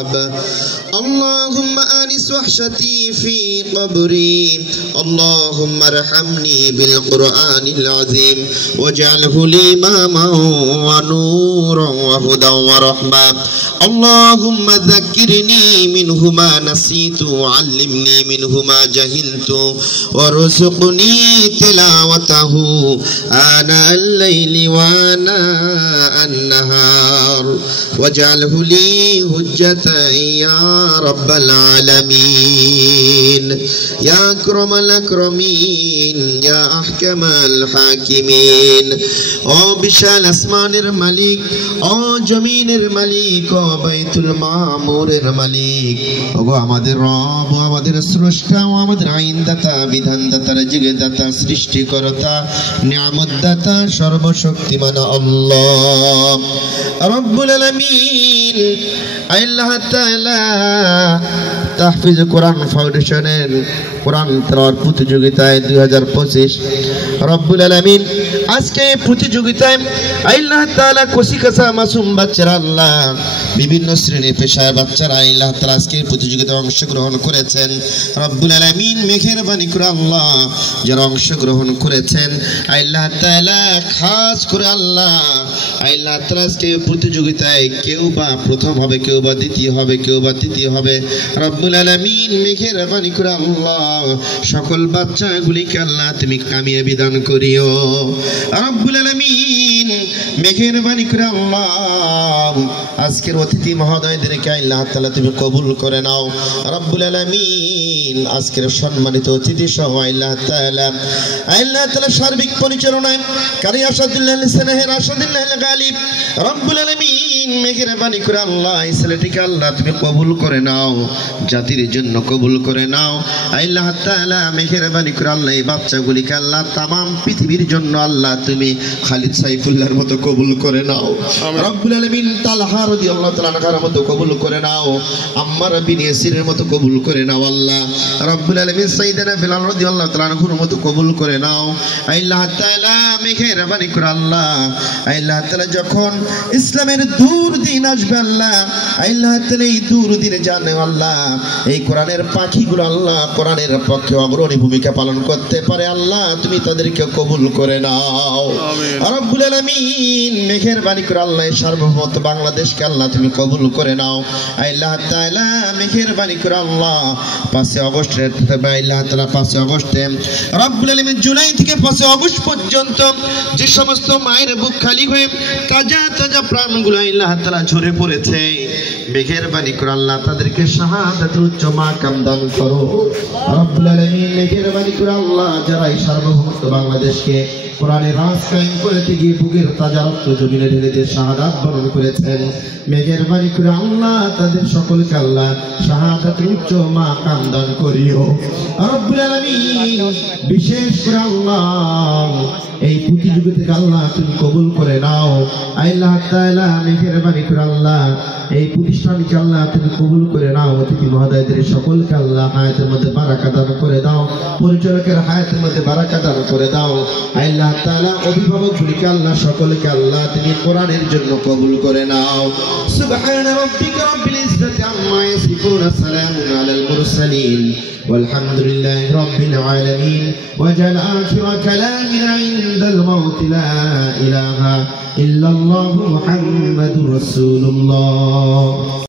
الثواب اللهم آنس وحشتي في قبري اللهم ارحمني بالقرآن العظيم واجعله لي إماما ونورا وهدى ورحمة اللهم ذكرني منه ما نسيت وعلمني منه ما جهلت وارزقني تلاوته آناء الليل وآناء النهار واجعله لي حجة يا رب العالمين يا أكرم الأكرمين يا أحكم الحاكمين ও বিশাল আসমানের মালিক ও জমিনের মালিক ও বাইতুল মামুরের মালিক ওগো আমাদের রব ও আমাদের স্রষ্টা ও আমাদের আইনদাতা বিধানদাতা রিজিকদাতা সৃষ্টিকর্তা নিয়ামতদাতা সর্বশক্তিমান আল্লাহ রব্বুল আলামিন আল্লাহ তাআলা তাহফিজ কোরআন ফাউন্ডেশনের কোরআন তেলাওয়াত প্রতিযোগিতায় 2025 রব্বুল আলামিন আজকে প্রতিযোগিতায় আল্লাহ তাআলা কোসিকাছা মাসুম বাচ্চারা আল্লাহ বিভিন্ন শ্রেণী পেশার বাচ্চারা আল্লাহ তাআলা আজকে প্রতিযোগিতায় অংশগ্রহণ করেছেন রব্বুল আলামিন মেহেরবানি করে আল্লাহ যারা অংশগ্রহণ করেছেন আল্লাহ তাআলা খাস করে আল্লাহ তাআলা আজকে প্রতিযোগিতায় কেউ বা প্রথম হবে কেউ বা দ্বিতীয় হবে কেউ বা তৃতীয় হবে রব্বুল আলামিন মেহেরবানি করে আল্লাহ সকল বাচ্চাগুলিকে আল্লাহ তুমি কামিয়াবি দান করিও রব্বুল আলামিন মেহেরবানি করে আল্লাহ আজকের অতিথি মহোদয়দেরকে আল্লাহ তাআলা তুমি কবুল করে নাও রব্বুল আলামিন আজকের সম্মানিত অতিথি সহ আল্লাহ তাআলা সার্বিক পরিচালনায় কারি আসাদুল্লাহ স্নেহের আসাদুল্লাহ গালিব রব্বুল আলামিন মেহেরবানি করে আল্লাহ এই ছেলেটিকে আল্লাহ তুমি কবুল করে নাও জাতির জন্য কবুল করে নাও আল্লাহ তাআলা মেহেরবানি করে আল্লাহ এই বাচ্চাগুলিকে আল্লাহ तमाम পৃথিবীর জন্য আল্লাহ তুমি খালিদ সাইফুল্লাহর মতো কবুল করে নাও রব্বুল আলামিন তালহা রাদিয়াল্লাহু তাআলা আনহার মতো কবুল করে নাও আম্মার বিন ইয়াসিরের মতো কবুল করে নাও আল্লাহ রব্বুল আলামিন সাইয়েদনা বিলাল রাদিয়াল্লাহু তাআলা আনহুর মতো কবুল করে নাও আল্লাহ তাআলা মেহেরবানি করে আল্লাহ তাআলা যখন ইসলামের দূর দিন আসবে আল্লাহ তাআলা এই দূর দিনে জানে আল্লাহ এই কোরআনের পাখিগুলো আল্লাহ কোরআনের পক্ষে অগ্রণী ভূমিকা পালন করতে পারে আল্লাহ তুমি তাদেরকে কবুল করে নাও রব্বুল আলামিন মেহেরবানি করে আল্লাহ সার্বভৌমত্ব বাংলাদেশকে আল্লাহ তুমি কবুল করে নাও আল্লাহ তাআলা মেহেরবানি করে আল্লাহ 5 আগস্টে আল্লাহ তাআলা 5 আগস্টে রব্বুল আলামিন জুলাই থেকে 5 আগস্ট পর্যন্ত যে সমস্ত মায়ের বুক খালি হয়ে তাজা তাজা প্রাণগুলো আল্লাহ তাআলা ঝরে পড়েছে মেহেরবানি করে আল্লাহ তাদেরকে শাহাদাতুল উচ্চ মাকাম দান করো রব্বুল আলামিন মেহেরবানি করে আল্লাহ যারা এই সার্বভৌমত্ব বাংলাদেশকে কোরআনের রাজ কায়েম করতে গিয়ে বুকের তাজা রক্ত জমিনে ঢেলে দিয়ে শাহাদাত বরণ করেছেন মেহেরবানি করে আল্লাহ তাদের সকলকে আল্লাহ শাহাদাতুল উচ্চ মাকাম দান করিও রব্বুল আলামিন বিশেষ করে আল্লাহ এই প্রতিযোগিতাকে আল্লাহ তুমি কবুল করে নাও আল্লাহ তাআলা মেহেরবানি করে আল্লাহ এই প্রতিষ্ঠানকে আল্লাহ তুমি কবুল করে নাও অতিথি মহোদয়দের সকলকে আল্লাহ হায়াতের মধ্যে বারাকা দান করে দাও পরিচালকের হায়াতের মধ্যে বারাকা দান করে দাও আল্লাহ তাআলা অভিভাবকগুলিকে আল্লাহ সকলকে আল্লাহ তুমি কোরআনের জন্য কবুল করে নাও সুবহানা রাব্বিকা রাব্বিল ইজ্জাতি আম্মা ইয়াসিফুন সালামুন আলাল মুরসালিন والحمد لله رب العالمين وجعل آخر كلامنا عند الموت لا إله إلا الله محمد رسول الله